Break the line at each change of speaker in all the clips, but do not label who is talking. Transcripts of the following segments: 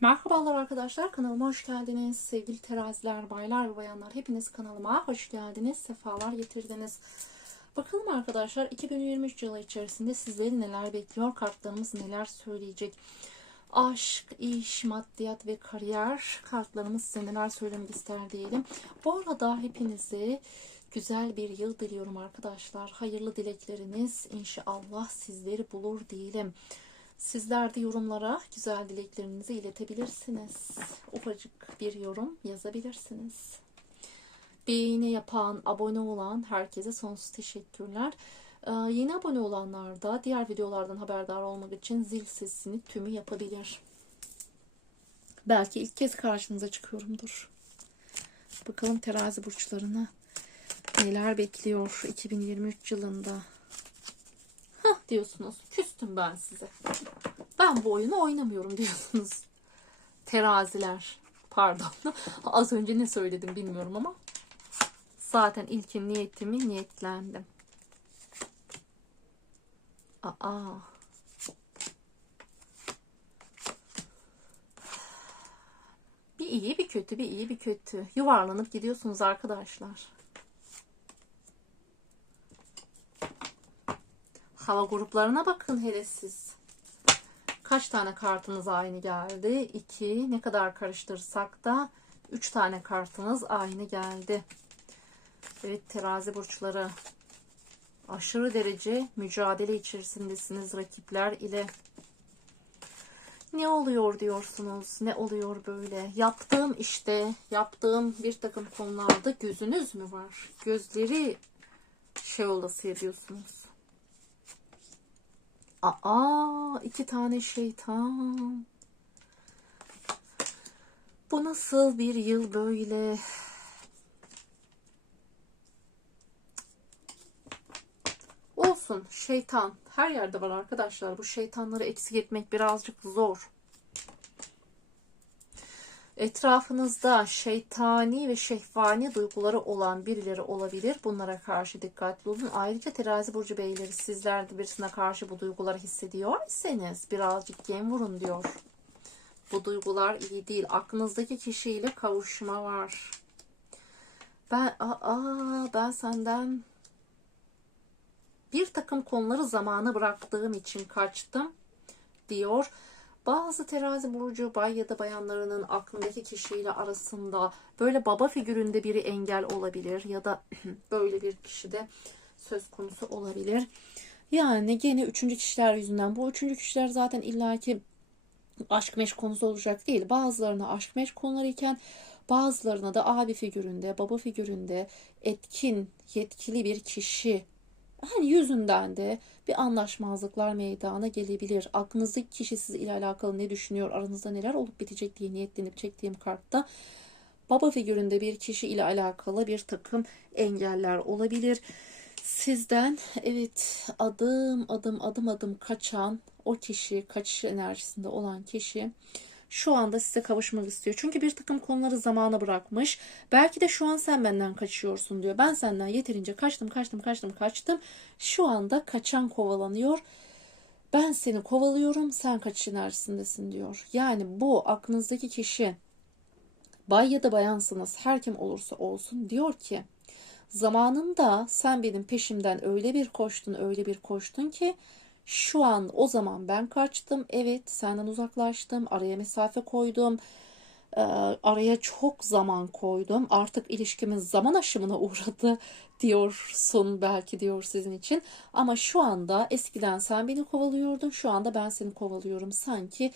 Merhabalar arkadaşlar kanalıma hoş geldiniz. Sevgili teraziler, baylar ve bayanlar hepiniz kanalıma hoş geldiniz. Sefalar getirdiniz. Bakalım arkadaşlar 2023 yılı içerisinde sizleri neler bekliyor? Kartlarımız neler söyleyecek? Aşk, iş, maddiyat ve kariyer kartlarımız size neler söylemek ister diyelim. Bu arada hepinize güzel bir yıl diliyorum arkadaşlar. Hayırlı dilekleriniz inşallah sizleri bulur diyelim. Sizler de yorumlara güzel dileklerinizi iletebilirsiniz. Ufacık bir yorum yazabilirsiniz. Beğeni yapan, abone olan herkese sonsuz teşekkürler. Ee, yeni abone olanlar da diğer videolardan haberdar olmak için zil sesini tümü yapabilir. Belki ilk kez karşınıza çıkıyorumdur. Bakalım terazi burçlarına neler bekliyor 2023 yılında. Hah diyorsunuz. Küstüm ben size. Ben bu oyunu oynamıyorum diyorsunuz. Teraziler. Pardon. Az önce ne söyledim bilmiyorum ama. Zaten ilkin niyetimi niyetlendim. Aa. Bir iyi bir kötü bir iyi bir kötü. Yuvarlanıp gidiyorsunuz arkadaşlar. Hava gruplarına bakın hele siz. Kaç tane kartınız aynı geldi? 2. Ne kadar karıştırsak da 3 tane kartınız aynı geldi. Evet terazi burçları. Aşırı derece mücadele içerisindesiniz rakipler ile. Ne oluyor diyorsunuz? Ne oluyor böyle? Yaptığım işte, yaptığım bir takım konularda gözünüz mü var? Gözleri şey olası ediyorsunuz. Aa, iki tane şeytan. Bu nasıl bir yıl böyle? Olsun şeytan. Her yerde var arkadaşlar. Bu şeytanları eksik etmek birazcık zor. Etrafınızda şeytani ve şehvani duyguları olan birileri olabilir. Bunlara karşı dikkatli olun. Ayrıca terazi burcu beyleri sizler de birisine karşı bu duyguları hissediyor iseniz birazcık yem vurun diyor. Bu duygular iyi değil. Aklınızdaki kişiyle kavuşma var. Ben aa ben senden bir takım konuları zamana bıraktığım için kaçtım diyor. Bazı terazi burcu bay ya da bayanlarının aklındaki kişiyle arasında böyle baba figüründe biri engel olabilir ya da böyle bir kişi de söz konusu olabilir. Yani gene üçüncü kişiler yüzünden bu üçüncü kişiler zaten illaki aşk meşk konusu olacak değil. Bazılarına aşk meşk konuları iken bazılarına da abi figüründe, baba figüründe etkin, yetkili bir kişi hani yüzünden de bir anlaşmazlıklar meydana gelebilir. Aklınızdaki kişi siz ile alakalı ne düşünüyor, aranızda neler olup bitecek diye niyetlenip çektiğim kartta baba figüründe bir kişi ile alakalı bir takım engeller olabilir. Sizden evet adım adım adım adım kaçan o kişi, kaçış enerjisinde olan kişi şu anda size kavuşmak istiyor. Çünkü bir takım konuları zamana bırakmış. Belki de şu an sen benden kaçıyorsun diyor. Ben senden yeterince kaçtım, kaçtım, kaçtım, kaçtım. Şu anda kaçan kovalanıyor. Ben seni kovalıyorum, sen kaçış enerjisindesin diyor. Yani bu aklınızdaki kişi bay ya da bayansınız her kim olursa olsun diyor ki zamanında sen benim peşimden öyle bir koştun, öyle bir koştun ki şu an o zaman ben kaçtım. Evet senden uzaklaştım. Araya mesafe koydum. Ee, araya çok zaman koydum. Artık ilişkimiz zaman aşımına uğradı diyorsun belki diyor sizin için. Ama şu anda eskiden sen beni kovalıyordun. Şu anda ben seni kovalıyorum. Sanki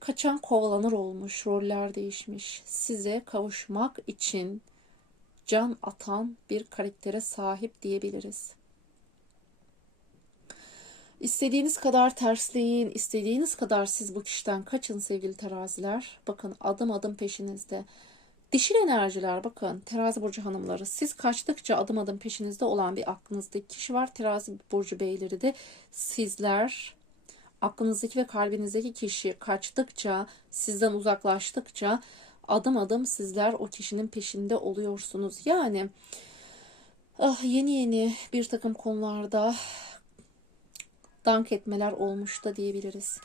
kaçan kovalanır olmuş. Roller değişmiş. Size kavuşmak için can atan bir karaktere sahip diyebiliriz. İstediğiniz kadar tersleyin, istediğiniz kadar siz bu kişiden kaçın sevgili teraziler. Bakın adım adım peşinizde. Dişil enerjiler bakın terazi burcu hanımları siz kaçtıkça adım adım peşinizde olan bir aklınızdaki kişi var. Terazi burcu beyleri de sizler aklınızdaki ve kalbinizdeki kişi kaçtıkça sizden uzaklaştıkça adım adım sizler o kişinin peşinde oluyorsunuz. Yani ah, yeni yeni bir takım konularda dank etmeler olmuş da diyebiliriz.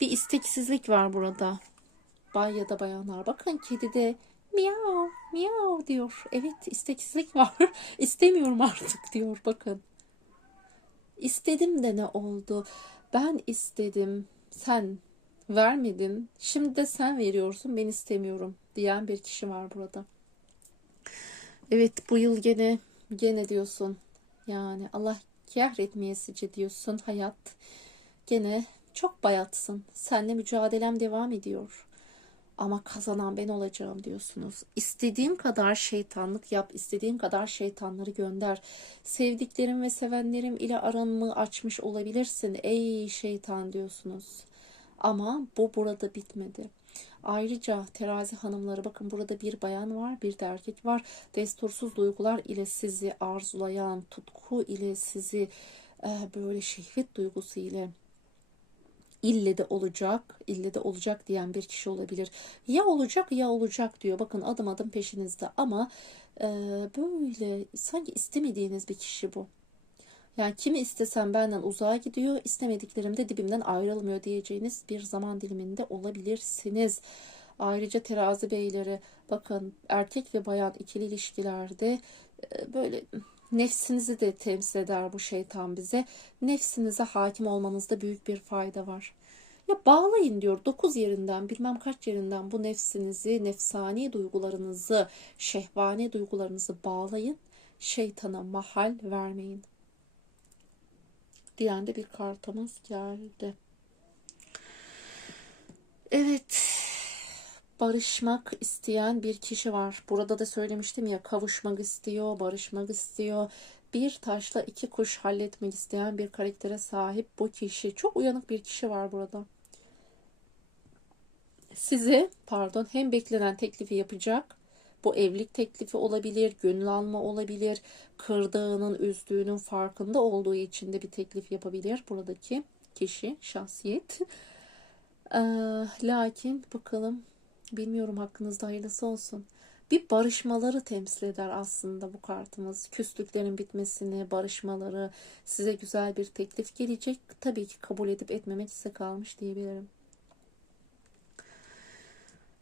Bir isteksizlik var burada. bay ya da bayanlar bakın kedi de miyav miyav diyor. Evet isteksizlik var. İstemiyorum artık diyor bakın. İstedim de ne oldu? Ben istedim. Sen vermedin. Şimdi de sen veriyorsun. Ben istemiyorum diyen bir kişi var burada. Evet bu yıl gene gene diyorsun. Yani Allah kahretmeyesice diyorsun hayat. Gene çok bayatsın. Seninle mücadelem devam ediyor. Ama kazanan ben olacağım diyorsunuz. İstediğin kadar şeytanlık yap, istediğin kadar şeytanları gönder. Sevdiklerim ve sevenlerim ile aranımı açmış olabilirsin. Ey şeytan diyorsunuz. Ama bu burada bitmedi. Ayrıca terazi hanımları bakın burada bir bayan var bir de erkek var. Destursuz duygular ile sizi arzulayan, tutku ile sizi e, böyle şehvet duygusu ile ille de olacak, ille de olacak diyen bir kişi olabilir. Ya olacak ya olacak diyor. Bakın adım adım peşinizde ama e, böyle sanki istemediğiniz bir kişi bu. Yani kimi istesem benden uzağa gidiyor, istemediklerim de dibimden ayrılmıyor diyeceğiniz bir zaman diliminde olabilirsiniz. Ayrıca terazi beyleri bakın erkek ve bayan ikili ilişkilerde e, böyle nefsinizi de temsil eder bu şeytan bize. Nefsinize hakim olmanızda büyük bir fayda var. Ya bağlayın diyor dokuz yerinden bilmem kaç yerinden bu nefsinizi, nefsani duygularınızı, şehvani duygularınızı bağlayın. Şeytana mahal vermeyin diyen de bir kartımız geldi. Evet. Barışmak isteyen bir kişi var. Burada da söylemiştim ya kavuşmak istiyor, barışmak istiyor. Bir taşla iki kuş halletmek isteyen bir karaktere sahip bu kişi. Çok uyanık bir kişi var burada. Size pardon hem beklenen teklifi yapacak bu evlilik teklifi olabilir, gönül alma olabilir, kırdığının, üzdüğünün farkında olduğu için de bir teklif yapabilir buradaki kişi, şahsiyet. Ee, lakin bakalım, bilmiyorum hakkınızda hayırlısı olsun. Bir barışmaları temsil eder aslında bu kartımız. Küslüklerin bitmesini, barışmaları, size güzel bir teklif gelecek. Tabii ki kabul edip etmemek size kalmış diyebilirim.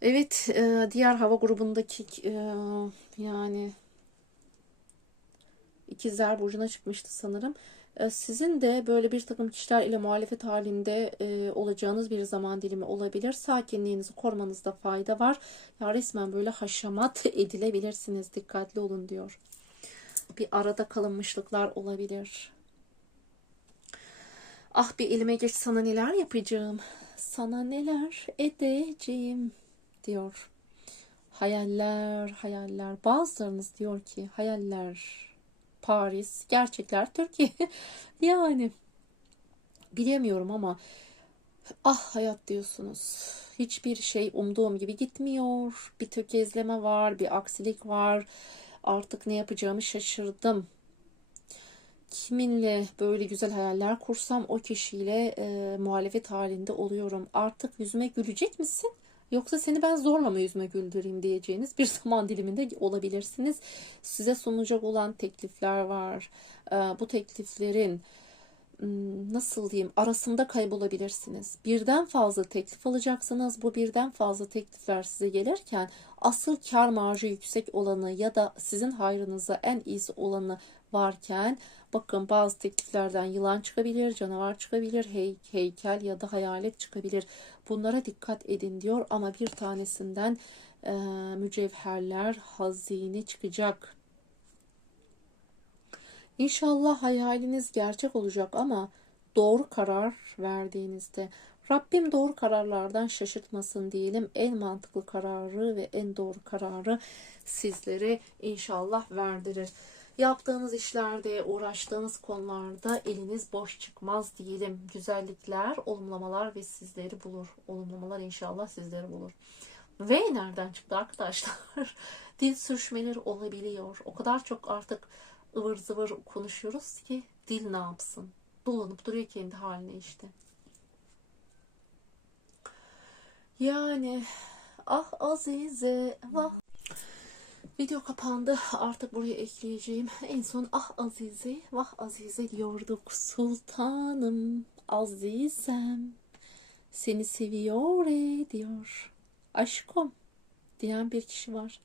Evet, e, diğer hava grubundaki e, yani ikizler burcuna çıkmıştı sanırım. E, sizin de böyle bir takım kişiler ile muhalefet halinde olacağınız bir zaman dilimi olabilir. Sakinliğinizi korumanızda fayda var. Ya resmen böyle haşamat edilebilirsiniz. Dikkatli olun diyor. Bir arada kalınmışlıklar olabilir. Ah bir elime geç sana neler yapacağım. Sana neler edeceğim diyor. Hayaller, hayaller. Bazılarınız diyor ki hayaller Paris, gerçekler Türkiye. yani bilemiyorum ama ah hayat diyorsunuz. Hiçbir şey umduğum gibi gitmiyor. Bir tökezleme var, bir aksilik var. Artık ne yapacağımı şaşırdım. Kiminle böyle güzel hayaller kursam o kişiyle e, muhalefet halinde oluyorum. Artık yüzüme gülecek misin? Yoksa seni ben zorla mı yüzme güldüreyim diyeceğiniz bir zaman diliminde olabilirsiniz. Size sunacak olan teklifler var. Ee, bu tekliflerin hmm, nasıl diyeyim arasında kaybolabilirsiniz. Birden fazla teklif alacaksınız. Bu birden fazla teklifler size gelirken asıl kar marjı yüksek olanı ya da sizin hayrınıza en iyisi olanı varken bakın bazı tekliflerden yılan çıkabilir, canavar çıkabilir, hey, heykel ya da hayalet çıkabilir. Bunlara dikkat edin diyor ama bir tanesinden e, mücevherler, hazine çıkacak. İnşallah hayaliniz gerçek olacak ama doğru karar verdiğinizde Rabbim doğru kararlardan şaşırtmasın diyelim. En mantıklı kararı ve en doğru kararı sizlere inşallah verdirir. Yaptığınız işlerde, uğraştığınız konularda eliniz boş çıkmaz diyelim. Güzellikler, olumlamalar ve sizleri bulur. Olumlamalar inşallah sizleri bulur. Ve nereden çıktı arkadaşlar? Dil sürüşmeleri olabiliyor. O kadar çok artık ıvır zıvır konuşuyoruz ki dil ne yapsın? Dolanıp duruyor kendi haline işte. Yani ah Azize vah Video kapandı. Artık buraya ekleyeceğim. En son ah Azize, vah Azize diyorduk. Sultanım, azizem, seni seviyor diyor. aşkım diyen bir kişi var.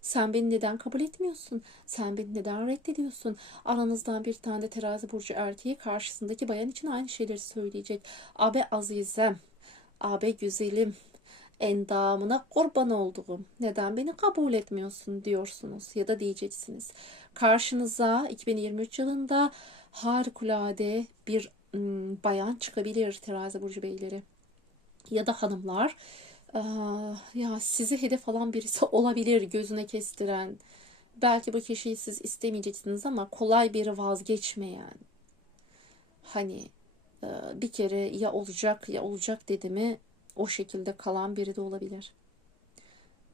Sen beni neden kabul etmiyorsun? Sen beni neden reddediyorsun? Aranızdan bir tane de terazi burcu erkeği karşısındaki bayan için aynı şeyleri söyleyecek. Abe azizem, abe güzelim, endamına kurban olduğum. Neden beni kabul etmiyorsun diyorsunuz ya da diyeceksiniz. Karşınıza 2023 yılında harikulade bir bayan çıkabilir terazi burcu beyleri ya da hanımlar. Aa, ya sizi hedef alan birisi olabilir gözüne kestiren. Belki bu kişiyi siz istemeyeceksiniz ama kolay bir vazgeçmeyen. Hani bir kere ya olacak ya olacak dedi mi o şekilde kalan biri de olabilir.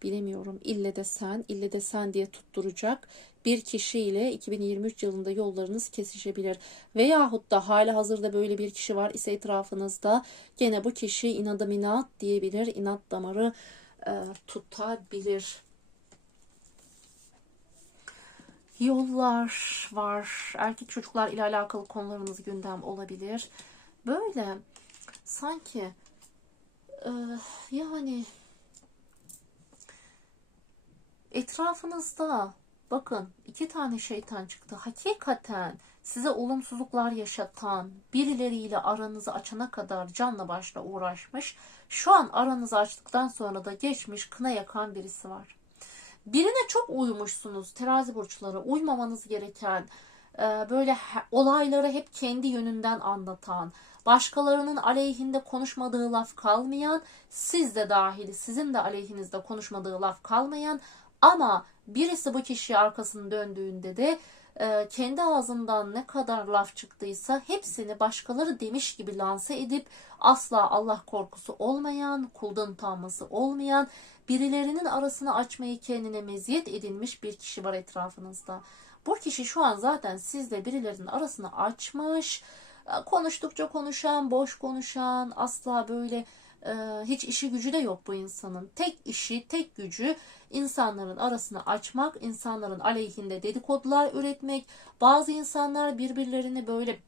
Bilemiyorum. İlle de sen, ille de sen diye tutturacak bir kişiyle 2023 yılında yollarınız kesişebilir. Veyahut da hali hazırda böyle bir kişi var ise etrafınızda gene bu kişi inadım inat diyebilir, inat damarı e, tutabilir. Yollar var. Erkek çocuklar ile alakalı konularınız gündem olabilir. Böyle sanki e, yani etrafınızda bakın iki tane şeytan çıktı. Hakikaten size olumsuzluklar yaşatan birileriyle aranızı açana kadar canla başla uğraşmış. Şu an aranızı açtıktan sonra da geçmiş kına yakan birisi var. Birine çok uymuşsunuz terazi burçları. Uymamanız gereken e, böyle olayları hep kendi yönünden anlatan, başkalarının aleyhinde konuşmadığı laf kalmayan, siz de dahil sizin de aleyhinizde konuşmadığı laf kalmayan ama birisi bu kişiye arkasını döndüğünde de e, kendi ağzından ne kadar laf çıktıysa hepsini başkaları demiş gibi lanse edip asla Allah korkusu olmayan, kuldan utanması olmayan, birilerinin arasını açmayı kendine meziyet edinmiş bir kişi var etrafınızda. Bu kişi şu an zaten sizle birilerinin arasını açmış, konuştukça konuşan, boş konuşan, asla böyle e, hiç işi gücü de yok bu insanın. Tek işi, tek gücü insanların arasını açmak, insanların aleyhinde dedikodular üretmek. Bazı insanlar birbirlerini böyle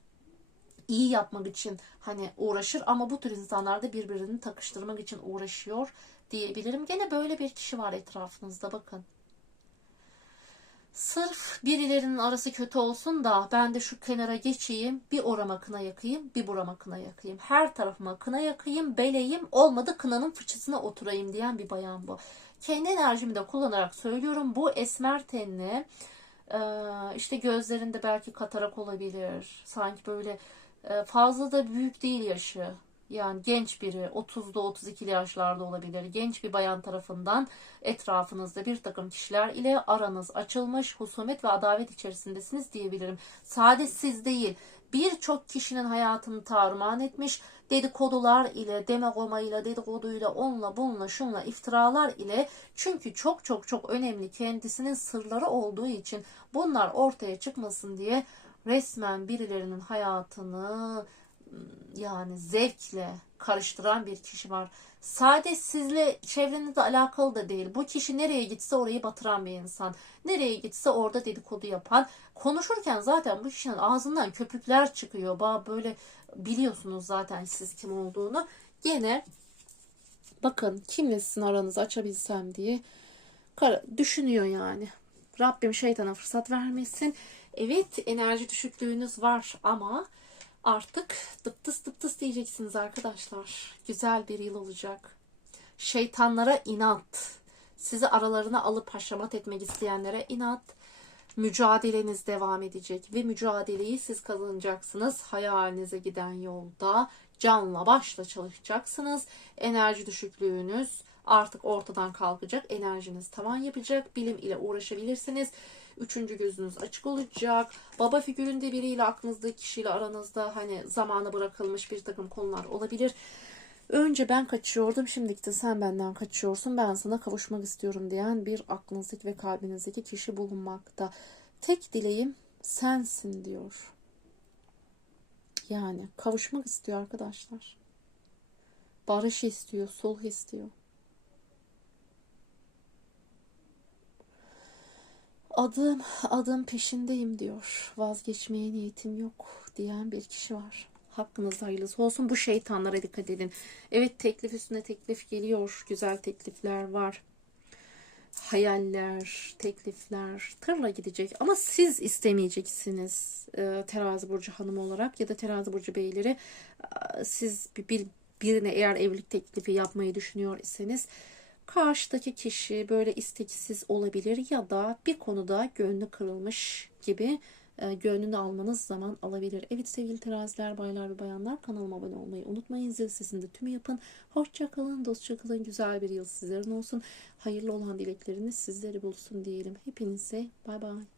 iyi yapmak için hani uğraşır ama bu tür insanlar da birbirini takıştırmak için uğraşıyor diyebilirim. Gene böyle bir kişi var etrafınızda bakın. Sırf birilerinin arası kötü olsun da ben de şu kenara geçeyim, bir orama kına yakayım, bir burama kına yakayım. Her tarafıma kına yakayım, beleyim, olmadı kınanın fıçısına oturayım diyen bir bayan bu. Kendi enerjimi de kullanarak söylüyorum. Bu esmer tenli, e, işte gözlerinde belki katarak olabilir. Sanki böyle e, fazla da büyük değil yaşı. Yani genç biri 30'da 32'li yaşlarda olabilir. Genç bir bayan tarafından etrafınızda bir takım kişiler ile aranız açılmış, husumet ve adavet içerisindesiniz diyebilirim. Sade siz değil, birçok kişinin hayatını tarumar etmiş, dedikodular ile, demagomayla, dedikoduyla, onunla, bununla, şunla, iftiralar ile çünkü çok çok çok önemli kendisinin sırları olduğu için bunlar ortaya çıkmasın diye resmen birilerinin hayatını yani zevkle karıştıran bir kişi var. Sade sizle çevrenizle alakalı da değil. Bu kişi nereye gitse orayı batıran bir insan. Nereye gitse orada dedikodu yapan. Konuşurken zaten bu kişinin ağzından köpükler çıkıyor. Ba böyle biliyorsunuz zaten siz kim olduğunu. Gene bakın kimle sizin aranızı açabilsem diye düşünüyor yani. Rabbim şeytana fırsat vermesin. Evet enerji düşüklüğünüz var ama Artık dıptıs dıptıs diyeceksiniz arkadaşlar. Güzel bir yıl olacak. Şeytanlara inat. Sizi aralarına alıp haşamat etmek isteyenlere inat. Mücadeleniz devam edecek ve mücadeleyi siz kazanacaksınız. Hayalinize giden yolda canla başla çalışacaksınız. Enerji düşüklüğünüz artık ortadan kalkacak. Enerjiniz tavan yapacak. Bilim ile uğraşabilirsiniz. Üçüncü gözünüz açık olacak. Baba figüründe biriyle aklınızdaki kişiyle aranızda hani zamana bırakılmış bir takım konular olabilir. Önce ben kaçıyordum, şimdilik de sen benden kaçıyorsun. Ben sana kavuşmak istiyorum diyen bir aklınızdaki ve kalbinizdeki kişi bulunmakta. Tek dileğim sensin diyor. Yani kavuşmak istiyor arkadaşlar. Barış istiyor, sulh istiyor. Adım adım peşindeyim diyor. Vazgeçmeye niyetim yok diyen bir kişi var. Hakkınızda hayırlısı olsun. Bu şeytanlara dikkat edin. Evet teklif üstüne teklif geliyor. Güzel teklifler var. Hayaller, teklifler tırla gidecek. Ama siz istemeyeceksiniz e, terazi burcu hanımı olarak ya da terazi burcu beyleri. E, siz bir birine eğer evlilik teklifi yapmayı düşünüyor iseniz karşıdaki kişi böyle isteksiz olabilir ya da bir konuda gönlü kırılmış gibi e, gönlünü almanız zaman alabilir. Evet sevgili teraziler, baylar ve bayanlar kanalıma abone olmayı unutmayın. Zil sesini de tümü yapın. Hoşça kalın, dostça kalın. Güzel bir yıl sizlerin olsun. Hayırlı olan dilekleriniz sizleri bulsun diyelim. Hepinize bay bay.